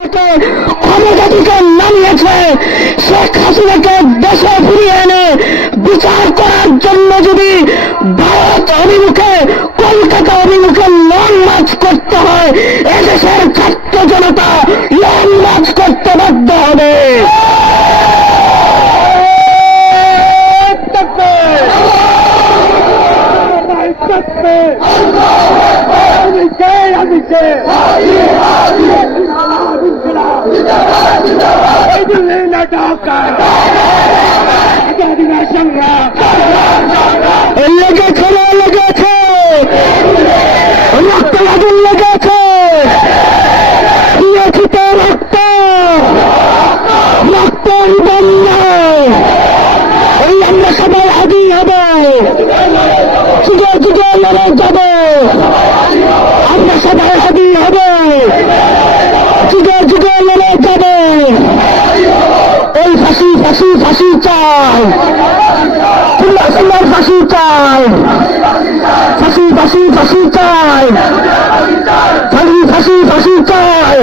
ক্ষমতা থেকে নামিয়েছে, শেখ হাসিনাকে দেশে ফিরিয়ে এনে বিচার করার জন্য যদি ভারত অভিমুখে, কলকাতা অভিমুখে লং মার্চ করতে হয়, এদেশের ছাত্র জনতা লং মার্চ করতে বাধ্য হবে। লেগেছে লেগেছে রক্ত আগুন লেগেছে, রক্ত রক্তের বন্যায় এই আমরা সবাই হাজির হব, যুগে যুগে লড়ে যাব, আমরা সবাই হাজির হব, যুগে যুগে লড়ে যাব। এই ফাঁসি ফাঁসি ফাঁসি চাই, সুন্দর সুন্দর ফাঁসি চাই, ফাঁসি ফাঁসি ফাঁসি চাই, ফাঁসি ফাঁসি ফাঁসি চাই।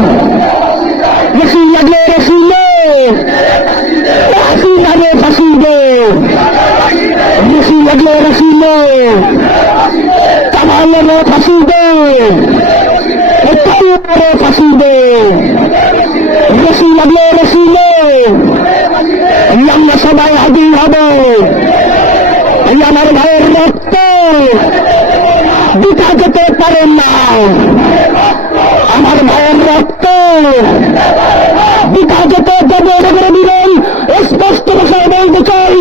রশি লাগলে রশি লে, ফাঁসি লাগে ফাঁসি দে, রশি লাগলে রশি লে, কামাল রে ফাঁসি দে, ফাঁসি দে, রশি লাগলে রশি লে। আমরা সবাই হাজির হব, আমার ভাইয়ের রক্ত দিতে যেতে পারেন না, আমার ভাইয়ের রক্ত দিতে যেতে যাবে করে দিলেন। স্পষ্ট ভাষায় বলতে চাই,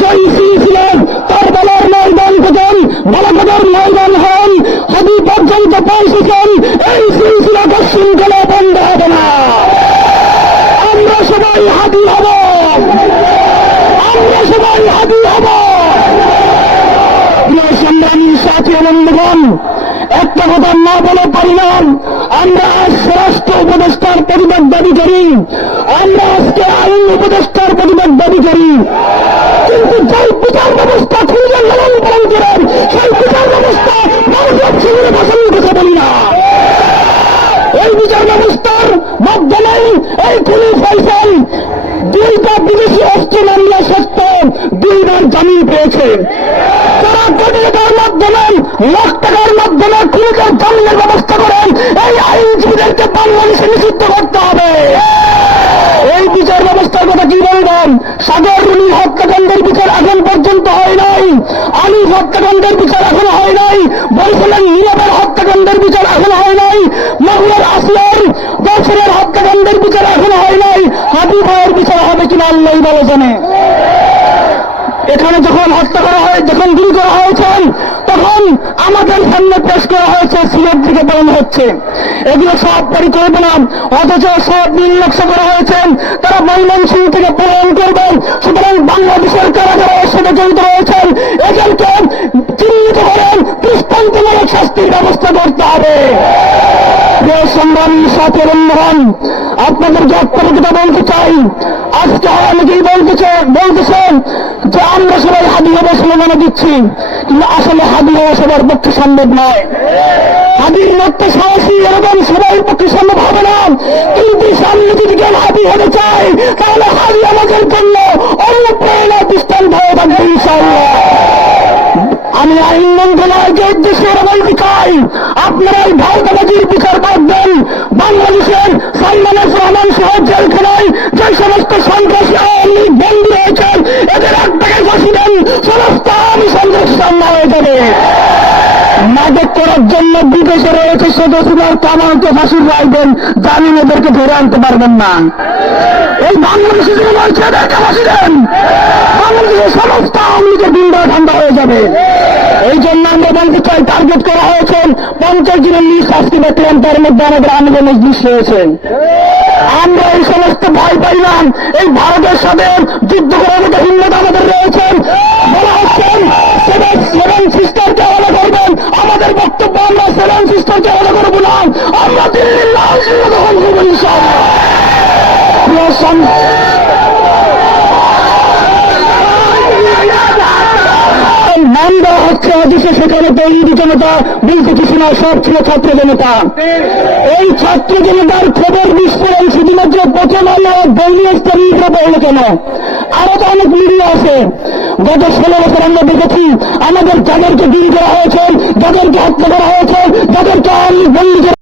জয় ছিলেন তার বলার ময়দান থেকে বলগদের ময়দান হন, হাদি পর্যন্ত পৌঁছেছেন। এই সিলসিলা শৃঙ্খলা বন্ধ হবে না, আমরা সবাই হাজির হব, আমরা সবাই হাজির হব। সংগ্রামী সাথী বন্ধুগণ, একটা কথা না বলে পারি না, আমরা স্বরাষ্ট্র উপদেষ্টার প্রতিবাদ দাবি করি, আমরা আজকে আইন উপদেষ্টার প্রতিবাদ দাবি করি, কিন্তু যে বিচার ব্যবস্থা খুঁজে লালন পালন করেন সেই বিচার ব্যবস্থা মানুষের ছেলের পছন্দ কথা বলি না। এই বিচার ব্যবস্থার মাধ্যমেই এই খুনি ফয়সাল দুইটা বিদেশি অস্ত্র মামলা সত্ত্বেও 2 বার জামিন পেয়েছে। তারা কোটি টাকার মাধ্যমে, লাখ টাকার মাধ্যমে খুনিদের জামিনের ব্যবস্থা করেন। এই আইনজীবীদেরকে বাংলাদেশে নিষিদ্ধ করতে হবে। এই বিচার ব্যবস্থার কথা কি বলবেন? সাগর রুনি হত্যাকাণ্ডের বিচার এখন পর্যন্ত হয় নাই, আলী হত্যাকাণ্ডের বিচার এখনো হয় নাই, বরিশালের নীরবের হত্যাকাণ্ডের বিচার এখনো হয় নাই, মাগুরার আসলার বছরের হত্যাকাণ্ডের বিচার এখনো হয় নাই। হাদি ভাইয়ের বিচার হবে কিনা আল্লাহ ভালো জানে। এখানে যখন হত্যা করা হয়, যখন গুলি করা হয়েছে, তখন আমাদের সামনে পেশ করা হয়েছে, সিলেট থেকে পালানো হচ্ছে। এগুলো সব পরিকল্পনা, অথচ সব নির্লক্ষ্য করা হয়েছে। তারা ময়মনসিংহ থেকে পলায়ন করবেন। সুতরাং বাংলাদেশের কারাগারে এর সাথে জড়িত রয়েছেন, এদেরকে চিহ্নিত করেন, দৃষ্টান্তমূলক শাস্তির ব্যবস্থা করতে হবে। সংগ্রামী সাথী বন্ধুগণ, আপনাদেরকে একটা কথা বলতে চাই, আজকে অনেকেই বলতেছেন যে আমরা সবাই হাদি হবো স্লোগানে দিচ্ছি, কিন্তু আসলে হাদি হওয়া সবার পক্ষে সম্ভব নয়। হাদির মধ্যে সাহসী এরকম সবার পক্ষে সম্ভব হবে না, কিন্তু সামনে যদি কেউ হাদি হতে চাই তাহলে হাদি আমাদের জন্য অনুপ্রেরণা দৃষ্টান্ত হয়ে থাকবে ইনশাআল্লাহ। আমি আইন মন্ত্রণালয়কে উদ্দেশ্য করে বলতে চাই, আপনারা এই ভারতবাদীর বিচার করবেন। বাংলাদেশের সালমান রহমান সহ জেলখানায় যে সমস্ত সন্ত্রাসী আওয়ামী লীগ বন্দী রয়েছেন, এদের একটাকে ফাঁসি দেন, সমস্ত আওয়ামী সন্ত্রাসী সামনে হয়ে যাবে। মাদক করার জন্য বিদেশে রয়েছে সদস্যরা, তামাকে ফাঁসির রায় দেন, জামিন এদেরকে ধরে আনতে পারবেন না। এই বাংলাদেশে যে রয়েছে এদেরকে ফাঁসি দেন, বাংলাদেশের সমস্ত আওয়ামী লীগের দিনটা ঠান্ডা হয়ে যাবে। এই জন্য আমরা বলতে চাই, টার্গেট করা হয়েছে 50 জনের লিস্ট আজকে দেখলাম, তার মধ্যে আমাদের আন্দোলন মজলিস রয়েছে। আমরা এই সমস্ত ভয় পাইলাম, এই ভারতের সাথে যুদ্ধ করার মতো হিম্মত আমাদের রয়েছে। বলা হচ্ছে 7 সিস্টারকে হত্যা করবেন, আমাদের বক্তব্য আমরা 7 সিস্টারকে হত্যা করবো না, আমরা দিল্লির লাল সিংহ দখল করবো ইনশাআল্লাহ। মান দেওয়া হচ্ছে দেশে অদেশে সেখানে তৈরি জনতা বলতে কিছু না, সব ছিল ছাত্র জনতা। এই ছাত্র জনতার খবর বিস্ফোরণ শুধুমাত্র প্রথম আলো দলীয় স্তরের হলো কেন? আরো তো অনেক মিডিয়া আছে। গত 16 বছর আমরা দেখেছি আমাদের যাদেরকে গুলি করা হয়েছে